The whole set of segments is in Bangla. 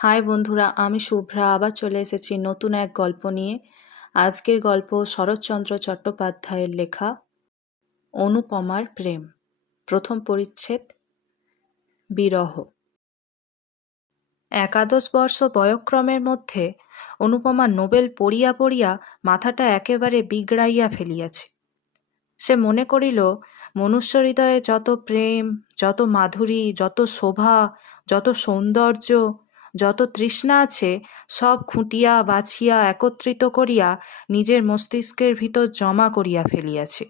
হাই বন্ধুরা, আমি শুভ্রা আবার চলে এসেছি নতুন এক গল্প নিয়ে। আজকের গল্প শরৎচন্দ্র চট্টোপাধ্যায়ের লেখা, অনুপমার প্রেম। প্রথম পরিচ্ছেদ, বিরহ। একাদশ বর্ষ বয়ক্রমের মধ্যে অনুপমা নোবেল পড়িয়া পড়িয়া মাথাটা একেবারে বিগড়াইয়া ফেলিয়াছে। সে মনে করিল, মনুষ্য হৃদয়ে যত প্রেম, যত মাধুরী, যত শোভা, যত সৌন্দর্য যত তৃষ্ণা আছে, সব খুঁটিয়া বাছিয়া একত্রিত করিয়া নিজের মস্তিষ্কের ভিতর জমা করিয়া ফেলিয়াছে।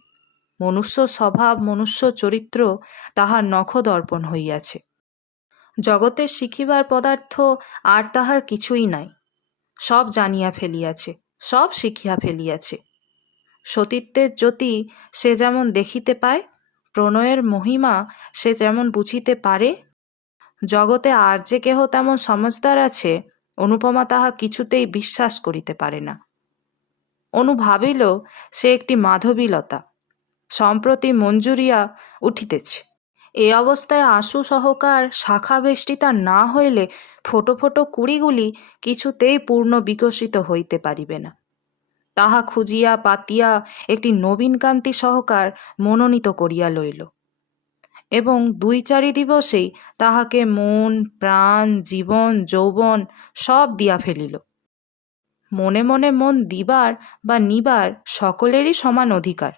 মনুষ্য স্বভাব, মনুষ্য চরিত্র তাহার নখদর্পণ হইয়াছে। জগতের শিখিবার পদার্থ আর তাহার কিছুই নাই। সব জানিয়া ফেলিয়াছে, সব শিখিয়া ফেলিয়াছে। সতীত্বের জ্যোতি সে যেমন দেখিতে পায়, প্রণয়ের মহিমা সে যেমন বুঝিতে পারে জগতে আর যে কেহ তেমন সমজদার আছে, অনুপমা তাহা কিছুতেই বিশ্বাস করিতে পারে না। অনু ভাবিল, সে একটি মাধবীলতা। সম্প্রতি মঞ্জুরিয়া উঠিতেছে। এ অবস্থায় আশু সহকার শাখা বেষ্টিতা না হইলে ফোটো ফোটো কুড়িগুলি কিছুতেই পূর্ণ বিকশিত হইতে পারিবে না। তাহা খুঁজিয়া পাতিয়া একটি নবীনকান্তি সহকার মনোনীত করিয়া লইল। এবং দুই চারি দিবসেই তাহাকে মন, প্রাণ, জীবন, যৌবন সব দিয়া ফেলিল। মনে মনে মন দিবার বা নিবার সকলেরই সমান অধিকার।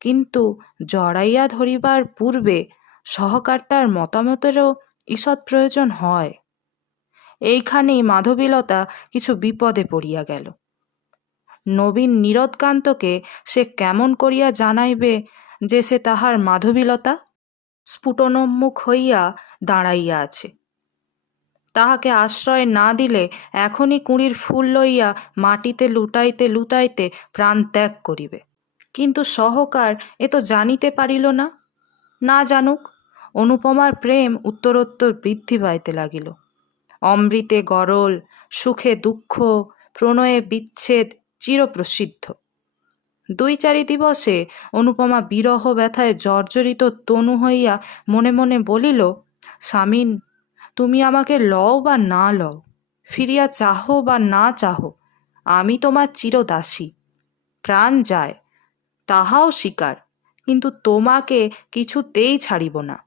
কিন্তু জড়াইয়া ধরিবার পূর্বে সহকারটার মতামতেরও ঈষৎ প্রয়োজন হয়। এইখানেই মাধবীলতা কিছু বিপদে পড়িয়া গেল। নবীন নীরদকান্তকে সে কেমন করিয়া জানাইবে যে সে তাহার মাধবীলতা? স্ফুটনোন্মুখ হইয়া দাঁড়াইয়া আছে। তাহাকে আশ্রয় না দিলে এখনই কুঁড়ির ফুল লইয়া মাটিতে লুটাইতে লুটাইতে প্রাণ ত্যাগ করিবে। কিন্তু সহকার এ তো জানিতে পারিল না। না জানুক, অনুপমার প্রেম উত্তরোত্তর বৃদ্ধি পাইতে লাগিল। অমৃতে গরল, সুখে দুঃখ, প্রণয়ে বিচ্ছেদ চিরপ্রসিদ্ধ। দুই চারি দিবসে অনুপমা বিরহ ব্যথায় জর্জরিত তনু হইয়া মনে মনে বলিল স্বামীন তুমি আমাকে লও বা না লও, ফিরিয়া চাহো বা না চাহো, আমি তোমার চিরদাসী। প্রাণ যায়, তাহাও স্বীকার কিন্তু তোমাকে কিছুতেই ছাড়িব না।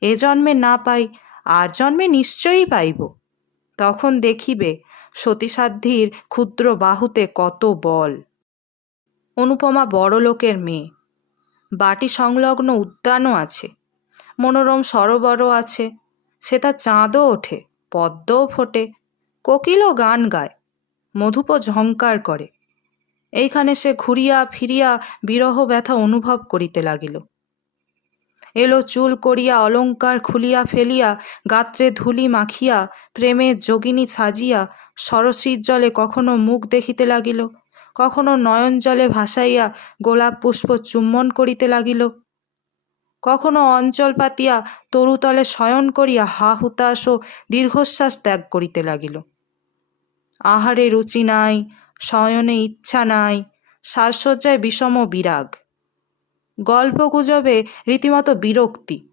এ জন্মে না পাই, আর জন্মে নিশ্চয়ই পাইব। তখন দেখিবে সতীসাধ্যির ক্ষুদ্র বাহুতে কত বল। অনুপমা বড় লোকের মেয়ে। বাটি সংলগ্ন উদ্যানও আছে। মনোরম সরোবরও আছে। সে তার চাঁদও ওঠে, পদ্মও ফোটে, কোকিলও গান গায়, মধুপ ঝঙ্কার করে। এইখানে সে ঘুরিয়া ফিরিয়া বিরহ ব্যথা অনুভব করিতে লাগিল। এলো চুল করিয়া, অলঙ্কার খুলিয়া ফেলিয়া, গাত্রে ধুলি মাখিয়া প্রেমের যোগিনী সাজিয়া, সরসীর জলে কখনো মুখ দেখিতে লাগিল। কখনো নয়ন জলে ভাসাইয়া গোলাপ পুষ্প চুম্বন করিতে লাগিল। কখনো অঞ্চল পাতিয়া তরুতলে শয়ন করিয়া হা হুতাশ ও দীর্ঘশ্বাস ত্যাগ করিতে লাগিল। আহারে রুচি নাই, শয়নে ইচ্ছা নাই, সাজসজ্জায় বিষম বিরাগ। গল্প গুজবে রীতিমতো বিরক্তি।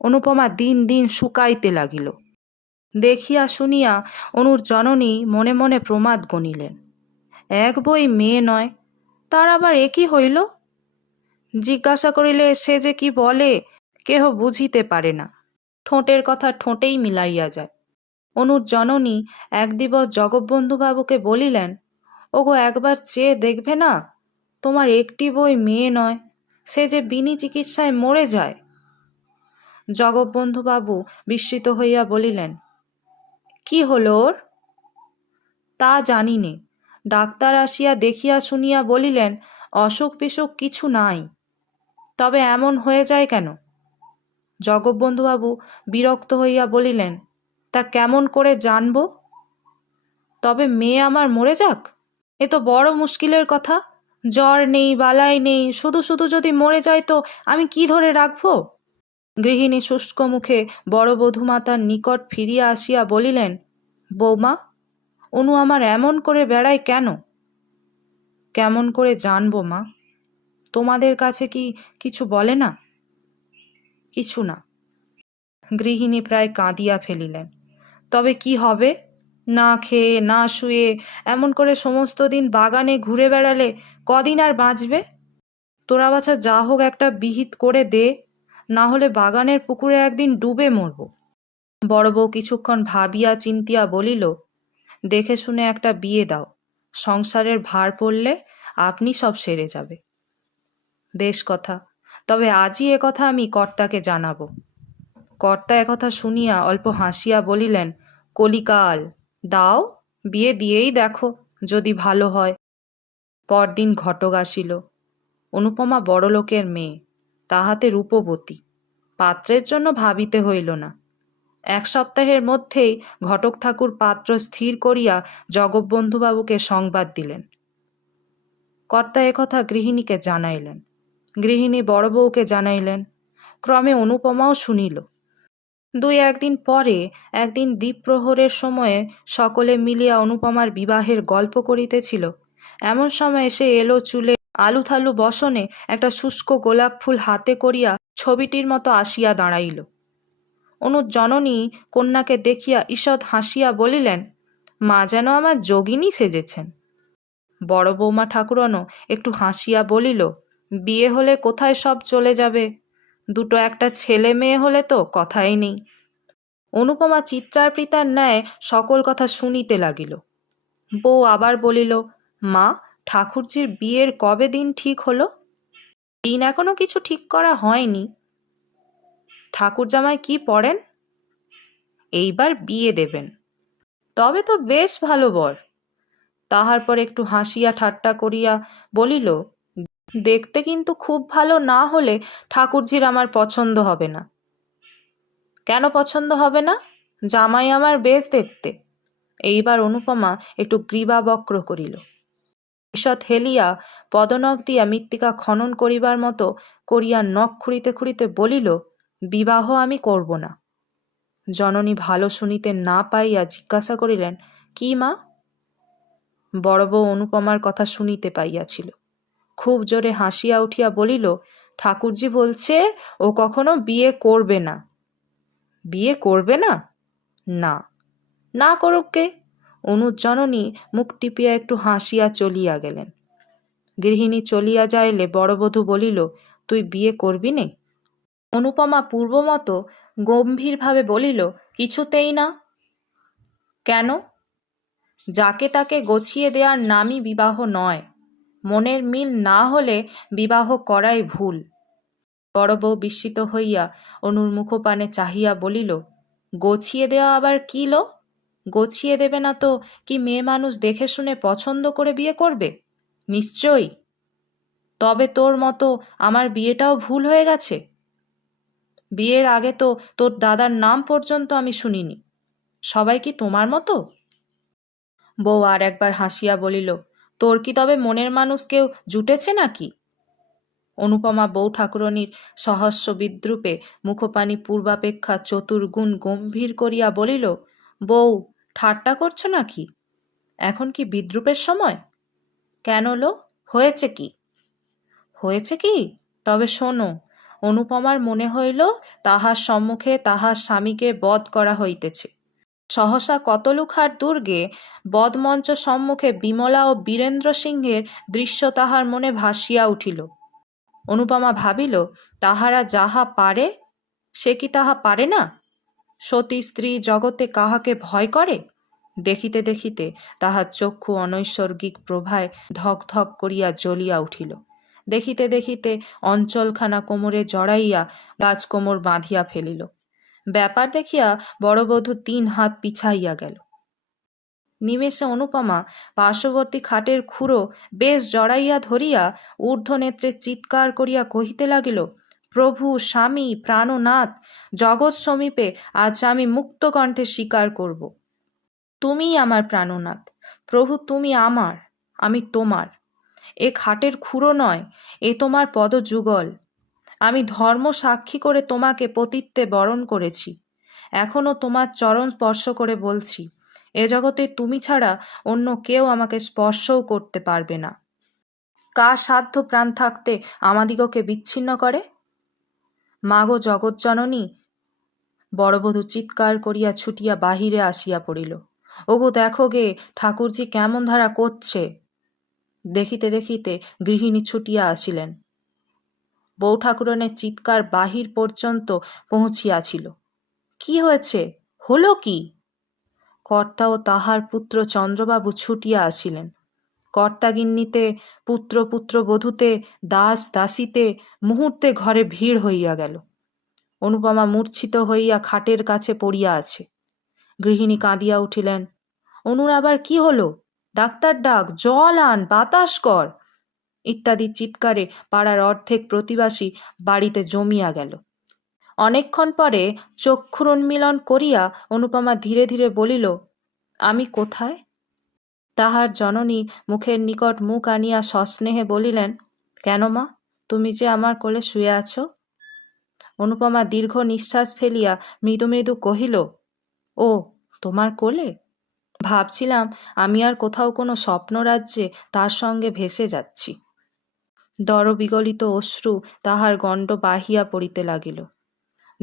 অনুপমা দিন দিন শুকাইতে লাগিল। দেখিয়া শুনিয়া অনুর জননী মনে মনে প্রমাদ গণিলেন। এক বই মেয়ে নয়, তার আবার একই হইল? জিজ্ঞাসা করিলে সে যে কি বলে, কেহ বুঝিতে পারে না। ঠোঁটের কথা ঠোঁটেই মিলাইয়া যায়। অনুর জননী এক দিবস জগবন্ধুবাবুকে বলিলেন, ওগো, একবার চেয়ে দেখবে না? তোমার একটি বই মেয়ে নয়, সে যে বিনি চিকিৎসায় মরে যায়? জগবন্ধুবাবু বিস্মিত হইয়া বলিলেন, কি হলো ওর? তা জানি নে ডাক্তার আসিয়া দেখিয়া শুনিয়া বলিলেন, অসুখ বিসুখ কিছু নাই। তবে এমন হয়ে যায় কেন? জগবন্ধুবাবু বিরক্ত হইয়া বলিলেন, তা কেমন করে জানব? তবে মেয়ে আমার মরে যাক? এ তো বড় মুশকিলের কথা। জ্বর নেই, বালাই নেই, শুধু শুধু যদি মরে যায় তো আমি কি ধরে রাখব? গৃহিণী শুষ্ক মুখে বড় বধূমাতার নিকট ফিরিয়া আসিয়া বলিলেন, বৌমা অনু আমার এমন করে বেড়ায় কেন? কেমন করে জানব মা? তোমাদের কাছে কি কিছু বলে না? কিছু না। গৃহিণী প্রায় কাঁদিয়া ফেলিলেন। তবে কি হবে? না খেয়ে, না শুয়ে, এমন করে সমস্ত দিন বাগানে ঘুরে বেড়ালে কদিন আর বাঁচবে? তোরা বাছা যা হোক একটা বিহিত করে দে, না হলে বাগানের পুকুরে একদিন ডুবে মরব। বড় বউ কিছুক্ষণ ভাবিয়া চিন্তিয়া বলিল দেখে শুনে একটা বিয়ে দাও। সংসারের ভার পড়লে আপনি সব সেরে যাবে। বেশ কথা। তবে আজই কথা আমি কর্তাকে জানাব। কর্তা একথা শুনিয়া অল্প হাসিয়া বলিলেন, কলিকাল, দাও, বিয়ে দিয়েই দেখো যদি ভালো হয়। পরদিন ঘটক আসিল। অনুপমা বড়লোকের মেয়ে, তাহাতে রূপবতী। পাত্রের জন্য ভাবিতে হইল না। এক সপ্তাহের মধ্যেই ঘটক ঠাকুর পাত্র স্থির করিয়া জগবন্ধুবাবুকে সংবাদ দিলেন। কর্তা একথা গৃহিণীকে জানাইলেন। গৃহিণী বড় বউকে জানাইলেন, ক্রমে অনুপমাও শুনিল। দুই একদিন পরে একদিন দ্বীপ্রহরের সময়ে সকলে মিলিয়া অনুপমার বিবাহের গল্প করিতেছিল। এমন সময় সে এলো চুলে আলু থালু বসনে একটা শুষ্ক গোলাপ ফুল হাতে করিয়া ছবিটির মতো আসিয়া দাঁড়াইল। অনুর জননী কন্যাকে দেখিয়া ঈষৎ হাসিয়া বলিলেন, মা যেন আমার যোগিনী সেজেছেন। বড় বৌমা ঠাকুরনও একটু হাসিয়া বলিল, বিয়ে হলে কোথায় সব চলে যাবে? দুটো একটা ছেলে মেয়ে হলে তো কথাই নেই। অনুপমা চিত্রার পিতার ন্যায় সকল কথা শুনিতে লাগিল। বউ আবার বলিল, মা, ঠাকুরজির বিয়ের কবে দিন ঠিক হলো? দিন এখনও কিছু ঠিক করা হয়নি। ঠাকুর জামাই কি পড়েন? এইবার বিয়ে দেবেন। তবে তো বেশ ভালো বর। তাহার পর একটু হাসিয়া ঠাট্টা করিয়া বলিল, দেখতে কিন্তু খুব ভালো না হলে ঠাকুরজির আমার পছন্দ হবে না। কেন পছন্দ হবে না? জামাই আমার বেশ দেখতে। এইবার অনুপমা একটু গ্রীবা বক্র করিল। ঈষৎ হেলিয়া পদনখ দিয়া মৃত্তিকা খনন করিবার মতো করিয়া নখ খুঁড়িতে খুঁড়িতে বলিল বিবাহ আমি করব না। জননী ভালো শুনিতে না পাইয়া জিজ্ঞাসা করিলেন, কি মা? বড় বউ অনুপমার কথা শুনিতে পাইয়াছিল। খুব জোরে হাসিয়া উঠিয়া বলিল, ঠাকুরজি বলছে ও কখনো বিয়ে করবে না। বিয়ে করবে না? না। না করুক কে? অনুজ জননী মুখ টিপিয়া একটু হাসিয়া চলিয়া গেলেন। গৃহিণী চলিয়া যাইলে বড়বধূ বলিল, তুই বিয়ে করবি নে? অনুপমা পূর্বমতো গম্ভীরভাবে বলিল, কিছুতেই না। কেন? যাকে তাকে গছিয়ে দেওয়ার নামই বিবাহ নয়। মনের মিল না হলে বিবাহ করাই ভুল। বড় বউ বিস্মিত হইয়া অনুর মুখপানে চাহিয়া বলিল, গছিয়ে দেওয়া আবার কি লো? গছিয়ে দেবে না তো কি মেয়ে মানুষ দেখে শুনে পছন্দ করে বিয়ে করবে? নিশ্চয়ই। তবে তোর মতো আমার বিয়েটাও ভুল হয়ে গেছে। বিয়ের আগে তো তোর দাদার নাম পর্যন্ত আমি শুনিনি। সবাই কি তোমার মতো? বউ আর একবার হাসিয়া বলিল, তোর কি তবে মনের মানুষ কেউ জুটেছে নাকি? অনুপমা বউ ঠাকুরনীর সহস্র বিদ্রুপে মুখপানি পূর্বাপেক্ষা চতুর্গুণ গম্ভীর করিয়া বলিল, বউ, ঠাট্টা করছ নাকি? এখন কি বিদ্রুপের সময়? কেন লো? হয়েছে কি? হয়েছে কি? তবে শোনো অনুপমার মনে হইল, তাহার সম্মুখে তাহার স্বামীকে বধ করা হইতেছে। সহসা কতলুখার দুর্গে বদমঞ্চ সম্মুখে বিমলা ও বীরেন্দ্র সিংহের দৃশ্য তাহার মনে ভাসিয়া উঠিল। অনুপমা ভাবিল, তাহারা যাহা পারে, সে কি তাহা পারে না? সতী স্ত্রী জগতে কাহাকে ভয় করে? দেখিতে দেখিতে তাহার চক্ষু অনৈসর্গিক প্রভায় ধক ধক করিয়া জ্বলিয়া উঠিল। দেখিতে দেখিতে অঞ্চলখানা কোমরে জড়াইয়া কোমর বাঁধিয়া ফেলিল। ব্যাপার দেখিয়া বড়বধূ তিন হাত পিছাইয়া গেল। নিমেষে অনুপমা পার্শ্ববর্তী খাটের খুঁড়ো বেশ জড়াইয়া ধরিয়া ঊর্ধ্বনেত্রে চিৎকার করিয়া কহিতে লাগিল, প্রভু, স্বামী, প্রাণনাথ, জগৎ সমীপে আজ আমি মুক্ত কণ্ঠে স্বীকার করব। তুমিই আমার প্রাণনাথ, প্রভু, তুমি আমার, আমি তোমার। এ খাটের খুঁড়ো নয়, এ তোমার পদযুগল। আমি ধর্ম সাক্ষী করে তোমাকে পতিত্বে বরণ করেছি। এখনও তোমার চরণ স্পর্শ করে বলছি, এ জগতে তুমি ছাড়া অন্য কেউ আমাকে স্পর্শও করতে পারবে না। কা সাধ্য প্রাণ থাকতে আমাদিগকে বিচ্ছিন্ন করে? মাগো জগৎজননী বড়বধূ চিৎকার করিয়া ছুটিয়া বাহিরে আসিয়া পড়িল। ওগো দেখো গে, ঠাকুরজি কেমন ধারা করছে। দেখিতে দেখিতে গৃহিণী ছুটিয়া আসিলেন। বউ ঠাকুরনের চিৎকার বাহির পর্যন্ত পৌঁছিয়াছিল। কি হয়েছে? হলো কি? কর্তা ও তাহার পুত্র চন্দ্রবাবু ছুটিয়া আসিলেন। কর্তাগিন্নিতে পুত্র পুত্র বধূতে, দাস দাসীতে মুহূর্তে ঘরে ভিড় হইয়া গেল। অনুপমা মূর্ছিত হইয়া খাটের কাছে পড়িয়া আছে। গৃহিণী কাঁদিয়া উঠিলেন, অনুর আবার কি হলো? ডাক্তার ডাক, জল আন, বাতাস কর। ইত্যাদি চিৎকারে পাড়ার অর্ধেক প্রতিবাসী বাড়িতে জমিয়া গেল। অনেকক্ষণ পরে চক্ষুরুন্মিলন করিয়া অনুপমা ধীরে ধীরে বলিল, আমি কোথায়? তাহার জননী মুখের নিকট মুখ আনিয়া সস্নেহে বলিলেন, কেন মা, তুমি যে আমার কোলে শুয়ে আছো? অনুপমা দীর্ঘ নিঃশ্বাস ফেলিয়া মৃদু মৃদু কহিল, ও, তোমার কোলে? ভাবছিলাম আমি আর কোথাও কোনো স্বপ্নরাজ্যে তার সঙ্গে ভেসে যাচ্ছি। দরবিগলিত অশ্রু তাহার গণ্ড বাহিয়া পড়িতে লাগিল।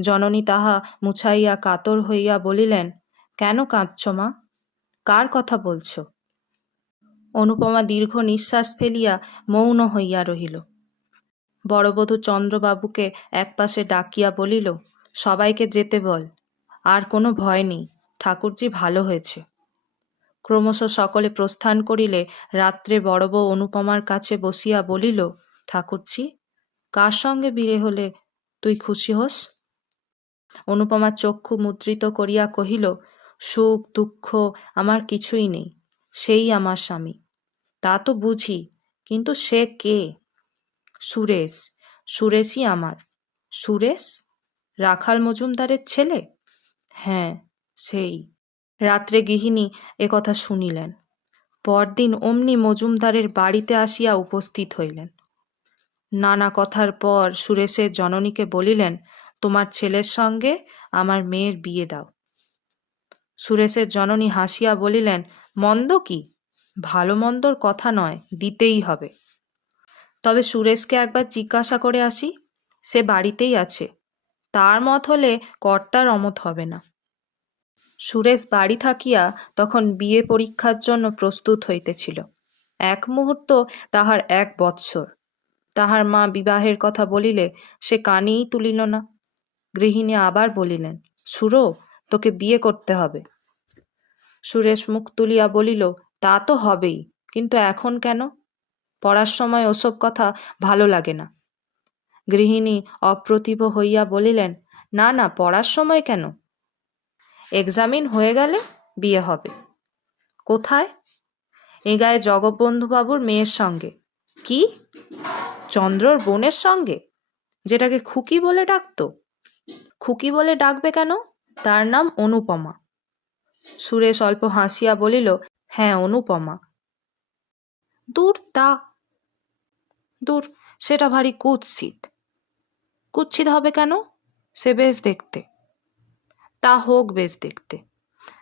জননী তাহা মুছাইয়া কাতর হইয়া বলিলেন, কেন কাঁদছ মা? কার কথা বলছ? অনুপমা দীর্ঘ নিঃশ্বাস ফেলিয়া মৌন হইয়া রহিল। বড়বধূ চন্দ্রবাবুকে একপাশে ডাকিয়া বলিল, সবাইকে যেতে বল, আর কোনো ভয় নেই, ঠাকুরজি ভালো হয়েছে। ক্রমশ সকলে প্রস্থান করিলে রাত্রে বড় বউ অনুপমার কাছে বসিয়া বলিল ঠাকুরজি কার সঙ্গে বিয়ে হলে তুই খুশি হোস? অনুপমা চক্ষু মুদ্রিত করিয়া কহিল, সুখ, দুঃখ আমার কিছুই নেই, সেই আমার স্বামী। তা তো বুঝি, কিন্তু সে কে? সুরেশ, সুরেশই আমার। সুরেশ? রাখাল মজুমদারের ছেলে? হ্যাঁ সেই। রাত্রে গৃহিণী একথা শুনিলেন। পরদিন অমনি মজুমদারের বাড়িতে আসিয়া উপস্থিত হইলেন। নানা কথার পর সুরেশের জননীকে বলিলেন, তোমার ছেলের সঙ্গে আমার মেয়ের বিয়ে দাও। সুরেশের জননী হাসিয়া বলিলেন, মন্দ কি? ভালো মন্দর কথা নয়, দিতেই হবে। তবে সুরেশকে একবার জিজ্ঞাসা করে আসি, সে বাড়িতেই আছে? তার মত হলে কর্তার অমত হবে না। সুরেশ বাড়ি থাকিয়া তখন বিয়ে পরীক্ষার জন্য প্রস্তুত হইতেছিল। এক মুহূর্ত তাহার এক বৎসর। তাহার মা বিবাহের কথা বলিলে সে কানেই তুলিল না। গৃহিণী আবার বলিলেন, সুরো, তোকে বিয়ে করতে হবে। সুরেশ মুখ তুলিয়া বলিল, তা তো হবেই, কিন্তু এখন কেন? পড়ার সময় ওসব কথা ভালো লাগে না। গৃহিণী অপ্রতিভ হইয়া বলিলেন, না না, পড়ার সময় কেন? এক্সামিন হয়ে গেলে বিয়ে হবে। কোথায়? এ গায়ে জগবন্ধুবাবুর মেয়ের সঙ্গে। কি? চন্দ্রর বোনের সঙ্গে? যেটাকে খুকি বলে ডাকতো। খুকি বলে ডাকবে কেন? তার নাম অনুপমা। সুরেশ অল্প হাসিয়া বলিল হ্যাঁ অনুপমা। দূর তা। দূর, সেটা ভারী কুৎসিত। কুৎসিত হবে কেন? সে বেশ দেখতে। তা হোক বেশ দেখতে।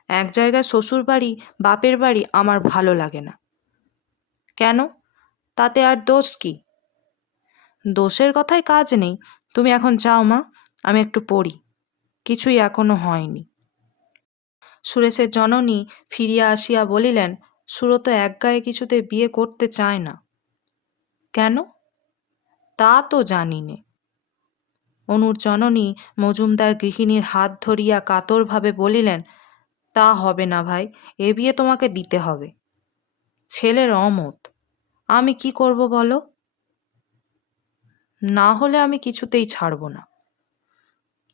এক জায়গায় শ্বশুর বাড়ি বাপের বাড়ি আমার ভালো লাগে না। কেন? তাতে আর দোষ কি? দোষের কথায় কাজ নেই। তুমি এখন যাও মা, আমি একটু পড়ি। কিছুই এখনও হয়নি। সুরেশের জননী ফিরিয়া আসিয়া বলিলেন সুরত এক গায়ে কিছুতে বিয়ে করতে চায় না। কেন? তা তো জানি নে। অনুর জননী মজুমদার গৃহিণীর হাত ধরিয়া কাতরভাবে বলিলেন, তা হবে না ভাই, এ বিয়ে তোমাকে দিতে হবে। ছেলের অমত, আমি কি করব বলো? না হলে আমি কিছুতেই ছাড়ব না।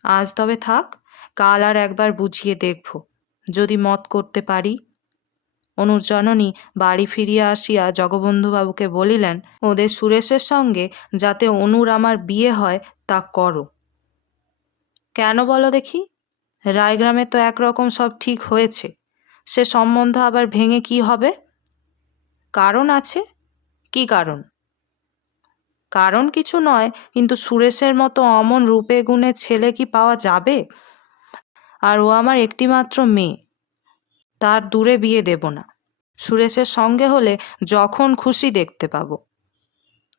আজ তবে থাক, কাল আর একবার বুঝিয়ে দেখব, যদি মত করতে পারি অনুর জননী বাড়ি ফিরিয়া আসিয়া জগবন্ধুবাবুকে বলিলেন, ওদের সুরেশের সঙ্গে যাতে অনুর আমার বিয়ে হয়, তা করো। কেন বলো দেখি? রায়গ্রামে তো একরকম সব ঠিক হয়েছে। সে সম্বন্ধ আবার ভেঙে কি হবে? কারণ আছে? কি কারণ? কারণ কিছু নয়, কিন্তু সুরেশের মতো অমন রূপে গুণে ছেলে কি পাওয়া যাবে? আর ও আমার একটিমাত্র মেয়ে। তার দূরে বিয়ে দেব না। সুরেশের সঙ্গে হলে যখন খুশি দেখতে পাবো।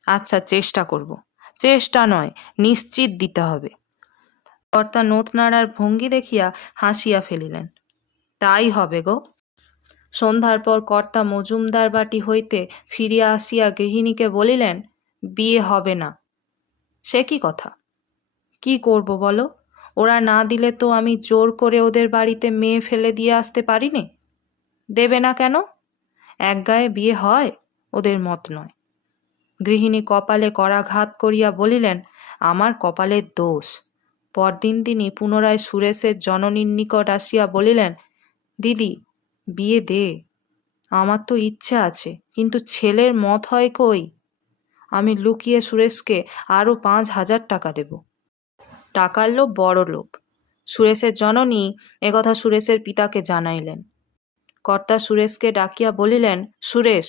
আচ্ছা চেষ্টা করব। চেষ্টা নয়, নিশ্চিত দিতে হবে। কর্তা নোত নাড়ার ভঙ্গি দেখিয়া হাসিয়া ফেলিলেন। তাই হবে গো। সন্ধ্যার পর কর্তা মজুমদার বাটি হইতে ফিরিয়া আসিয়া গৃহিণীকে বলিলেন, বিয়ে হবে না। সে কি কথা? কি করব বলো? ওরা না দিলে তো আমি জোর করে ওদের বাড়িতে মেয়ে ফেলে দিয়ে আসতে পারি নে দেবে না কেন? এক গায়ে বিয়ে হয় ওদের মত নয়। গৃহিণী কপালে করাঘাত করিয়া বলিলেন, আমার কপালের দোষ। পরদিন তিনি পুনরায় সুরেশের জননীর নিকট আসিয়া বলিলেন, দিদি, বিয়ে দে। আমার তো ইচ্ছে আছে, কিন্তু ছেলের মত হয় কই? আমি লুকিয়ে সুরেশকে আরও পাঁচ হাজার টাকা দেব। টাকার লোভ বড় লোভ। সুরেশের জননী একথা সুরেশের পিতাকে জানাইলেন। কর্তা সুরেশকে ডাকিয়া বলিলেন, সুরেশ,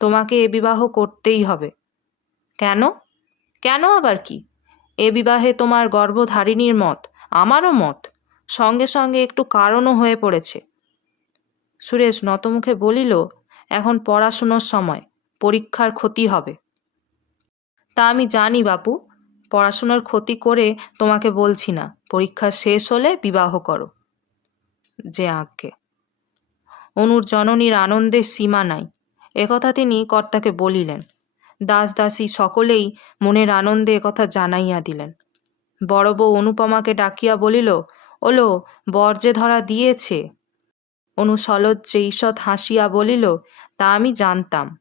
তোমাকে এ বিবাহ করতেই হবে। কেন? কেন আবার কি? এ বিবাহে তোমার গর্ভধারিণীর মত, আমারও মত, সঙ্গে সঙ্গে একটু কারণও হয়ে পড়েছে। সুরেশ নতমুখে বলিল, এখন পড়াশুনোর সময়, পরীক্ষার ক্ষতি হবে। তা আমি জানি বাপু পড়াশুনোর ক্ষতি করে তোমাকে বলছি না। পরীক্ষা শেষ হলে বিবাহ করো। যে আজ্ঞে। অনুর জননীর আনন্দের সীমা নাই। একথা তিনি কর্তাকে বলিলেন। দাস দাসী সকলেই মনের আনন্দে একথা জানাইয়া দিলেন। বড় বউ অনুপমাকে ডাকিয়া বলিল, ওলো, বর যে ধরা দিয়েছে? অনু সলজ্জে ঈষৎ হাসিয়া বলিল, তা আমি জানতাম।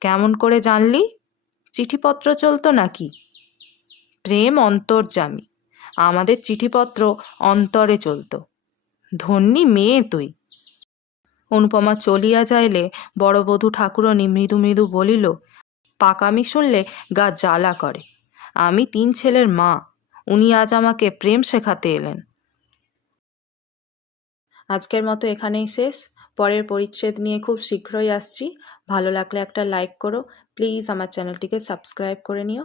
কেমন করে জানলি? চিঠিপত্র চলতো নাকি? প্রেম অন্তর্জামী। আমাদের চিঠিপত্র অন্তরে চলতো। ধন্যী মেয়ে তুই। অনুপমা চলিয়া যাইলে বড় বধূ ঠাকুরনী মৃদু মৃদু বলিল, পাকামি শুনলে গা জ্বালা করে। আমি তিন ছেলের মা। উনি আজ আমাকে প্রেম শেখাতে এলেন। আজকের মতো এখানেই শেষ। পরের পরিচ্ছেদ নিয়ে খুব শীঘ্রই আসছি। ভালো লাগলে একটা লাইক করো। প্লিজ আমার চ্যানেলটিকে সাবস্ক্রাইব করে নিও।